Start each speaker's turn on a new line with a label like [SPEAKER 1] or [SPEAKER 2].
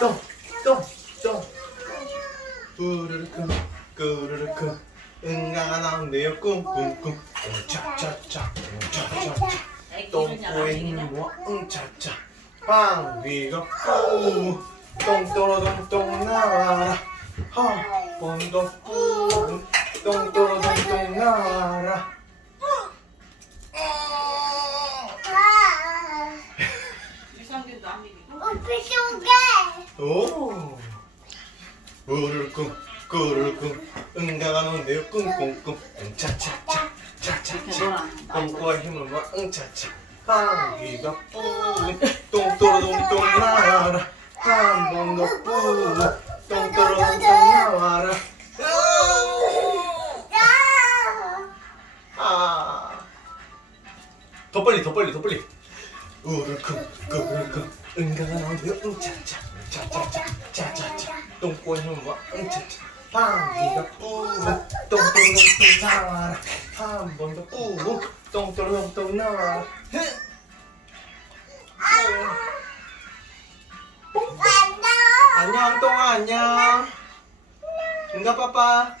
[SPEAKER 1] 똥똥똥 뿌르르크+ 꾸르르쿵 응가가 나온대요 꿍꿍꿍. 응차차차 응차차차. 똥꼬에 힘을 모아 응차차. 방귀가 꾸똥 떨어져 똥 나와라. 하 번도 꾸똥 떨어
[SPEAKER 2] 오피 속에
[SPEAKER 1] 오 우르꿍 꾸르꿍 응가가 나오는데요 꿍꿍꿍. 응차차차 차차차. 똥꼬에 힘을 모아 응차차. 방귀가 뿌똥 떨어져 똥 나와라. 한 번 더 뿌똥 떨어져 똥 나와라. 아. 더 빨리 더 빨리 더 빨리 우르쿵 꾸르쿵 응가가 나오는데요 응차차 차차차 차차차 똥꼬에 힘을 모아 응차차. 방귀가 뿌똥 떨어져 똥 나와라. 한 번 더 뿌똥 떨어져 똥 나와라. 안녕. 똥아 안녕. 응가 빠빠